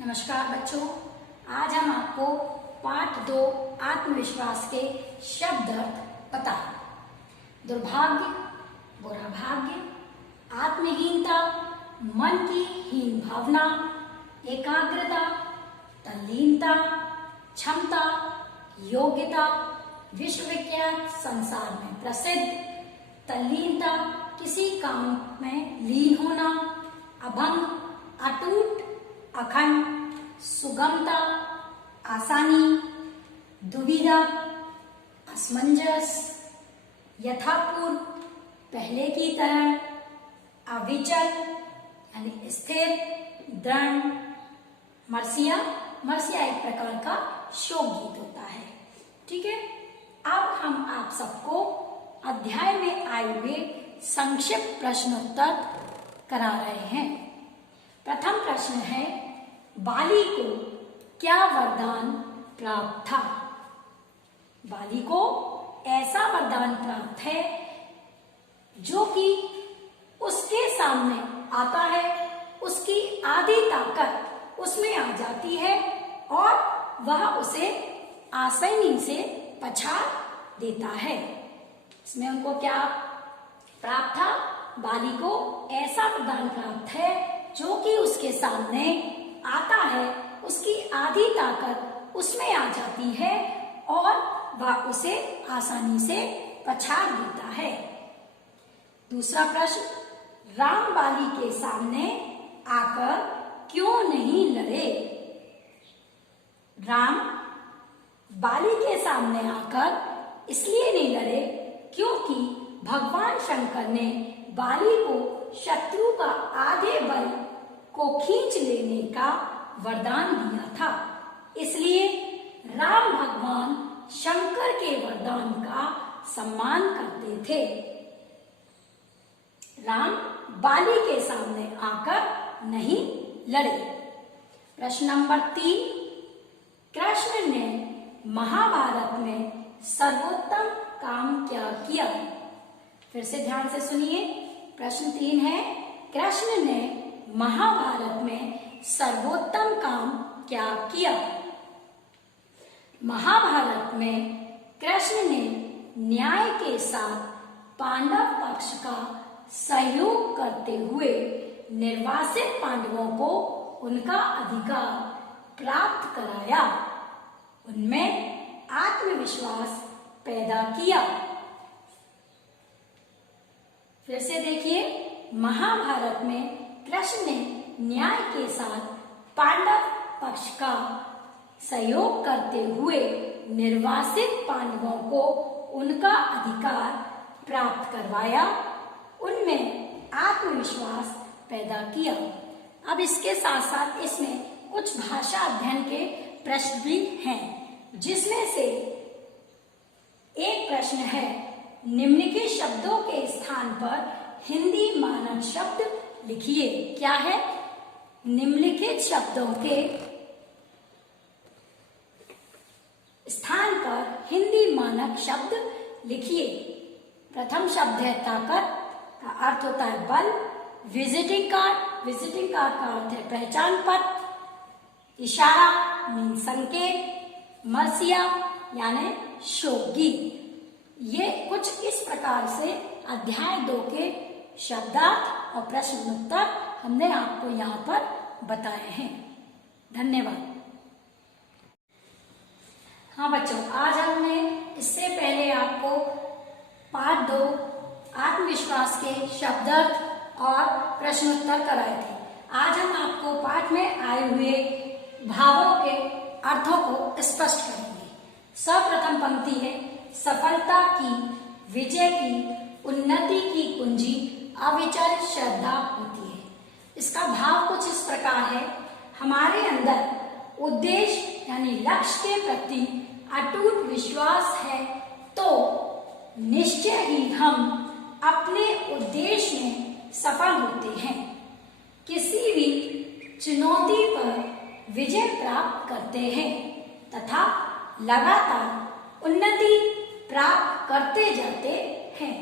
नमस्कार बच्चों, आज हम आपको पाठ 2 आत्मविश्वास के शब्द अर्थ बताएं। दुर्भाग्य, बुरा भाग्य, आत्महीनता, मन की हीन भावना, एकाग्रता, तल्लीनता, क्षमता, योग्यता, विश्वविख्यात, संसार में प्रसिद्ध, तल्लीनता, किसी काम में लीन होना, अभंग, अटूट, अखंड, सुगमता, आसानी, दुविधा, असमंजस, यथापूर्व, पहले की तरह, अविचल यानी स्थिर, दृढ़, मरसिया। मरसिया एक प्रकार का शोक गीत होता है। ठीक है, अब हम आप सबको अध्याय में आए हुए संक्षिप्त प्रश्नोत्तर करा रहे हैं। प्रथम प्रश्न है, बाली को क्या वरदान प्राप्त था? बाली को ऐसा वरदान प्राप्त है जो कि उसके सामने आता है, उसकी आधी ताकत उसमें आ जाती है और वह उसे आसानी से पछाड़ देता है। इसमें उनको क्या प्राप्त था? बाली को ऐसा वरदान प्राप्त है जो कि उसके सामने आता है, उसकी आधी ताकत उसमें आ जाती है और वह उसे आसानी से पछाड़ देता है। दूसरा प्रश्न, राम बाली के सामने आकर क्यों नहीं लड़े? राम बाली के सामने आकर इसलिए नहीं लड़े क्योंकि भगवान शंकर ने बाली को शत्रु का आधे बल को खींच लेने का वरदान दिया था। इसलिए राम भगवान शंकर के वरदान का सम्मान करते थे। राम बाली के सामने आकर नहीं लड़े। प्रश्न नंबर 3, कृष्ण ने महाभारत में सर्वोत्तम काम क्या किया? फिर से ध्यान से सुनिए। प्रश्न 3 है, कृष्ण ने महाभारत में सर्वोत्तम काम क्या किया? महाभारत में कृष्ण ने न्याय के साथ पांडव पक्ष का सहयोग करते हुए निर्वासित पांडवों को उनका अधिकार प्राप्त कराया, उनमें आत्मविश्वास पैदा किया। फिर से देखिए, महाभारत में कृष्ण ने न्याय के साथ पांडव पक्ष का सहयोग करते हुए निर्वासित पांडवों को उनका अधिकार प्राप्त करवाया, उनमें आत्मविश्वास पैदा किया। अब इसके साथ साथ इसमें कुछ भाषा अध्ययन के प्रश्न भी हैं, जिसमें से एक प्रश्न है, निम्नलिखित शब्दों के स्थान पर हिंदी मानक शब्द लिखिए। क्या है? निम्नलिखित शब्दों के स्थान पर हिंदी मानक शब्द लिखिए। प्रथम शब्द है ताकत, का अर्थ होता है बल। विजिटिंग कार्ड, विजिटिंग कार्ड का अर्थ है पहचान पत्र। इशारा मीन संकेत। मरसिया यानी शोक गीत। ये कुछ इस प्रकार से अध्याय 2 के शब्दार्थ और प्रश्न उत्तर हमने आपको यहाँ पर बताए हैं। धन्यवाद। हाँ बच्चों, आज हमने इससे पहले आपको पाठ 2 आत्मविश्वास के शब्दार्थ और प्रश्नोत्तर कराए थे। आज हम आपको पाठ में आए हुए भावों के अर्थों को स्पष्ट करेंगे। सर्वप्रथम पंक्ति है, सफलता की, विजय की, उन्नति की कुंजी अविचल श्रद्धा होती है। इसका भाव कुछ इस प्रकार है, हमारे अंदर उद्देश्य यानी लक्ष्य के प्रति अटूट विश्वास है तो निश्चय ही हम अपने उद्देश्य में सफल होते हैं। किसी भी चुनौती पर विजय प्राप्त करते हैं तथा लगातार उन्नति प्राप्त करते जाते हैं।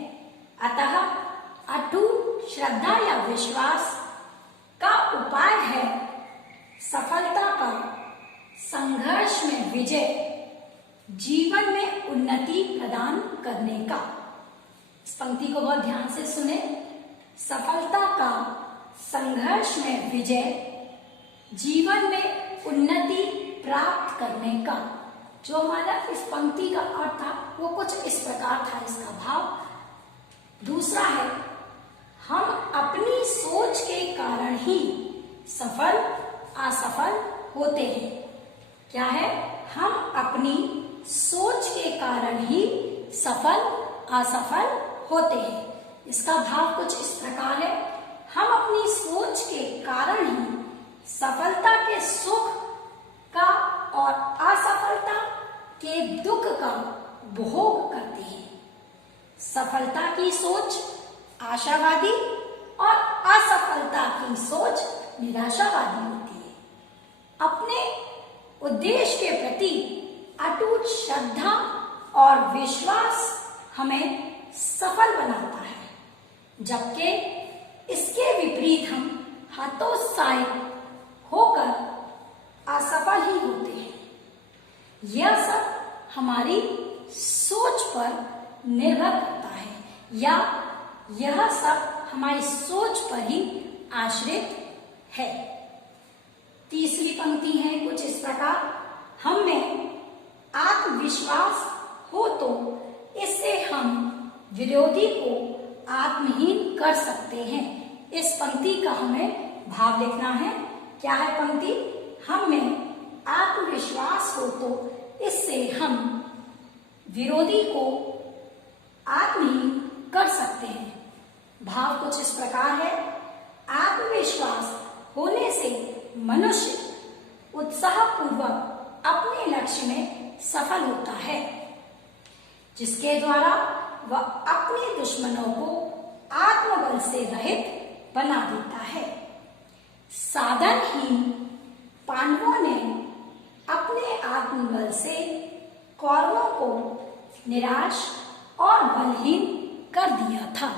अतः अटूट श्रद्धा या विश्वास का उपाय है सफलता विजय जीवन में उन्नति प्रदान करने का। इस पंक्ति को बहुत ध्यान से सुने। सफलता का संघर्ष में विजय जीवन में उन्नति प्राप्त करने का। जो हमारा इस पंक्ति का अर्थ था वो कुछ इस प्रकार था, इसका भाव। दूसरा है, हम अपनी सोच के कारण ही सफल असफल होते हैं। क्या है? हम अपनी सोच के कारण ही सफल असफल होते हैं। इसका भाव कुछ इस प्रकार है, हम अपनी सोच के कारण ही सफलता के सुख का और असफलता के दुख का भोग करते हैं। सफलता की सोच आशावादी और असफलता की सोच निराशावादी होती है। अपने उद्देश्य के प्रति अटूट श्रद्धा और विश्वास हमें सफल बनाता है, जबकि इसके विपरीत हम हतोत्साहित होकर असफल ही होते हैं। यह सब हमारी सोच पर निर्भर करता है, या यह सब हमारी सोच पर ही आश्रित है। तीसरी पंक्ति है कुछ इस प्रकार, हम में आत्मविश्वास हो तो इससे हम विरोधी को आत्महीन कर सकते हैं। इस पंक्ति का हमें भाव लिखना है। क्या है पंक्ति? हम में आत्मविश्वास हो तो इससे हम विरोधी को आत्महीन कर सकते हैं। भाव कुछ इस प्रकार है, आत्मविश्वास होने से मनुष्य उत्साहपूर्वक अपने लक्ष्य में सफल होता है, जिसके द्वारा वह अपने दुश्मनों को आत्मबल से रहित बना देता है। साधनहीन पांडवों ने अपने आत्मबल से कौरवों को निराश और बलहीन कर दिया था।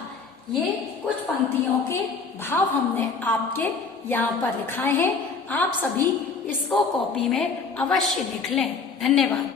ये कुछ पंक्तियों के भाव हमने आपके यहाँ पर लिखाए हैं। आप सभी इसको कॉपी में अवश्य लिख लें। धन्यवाद।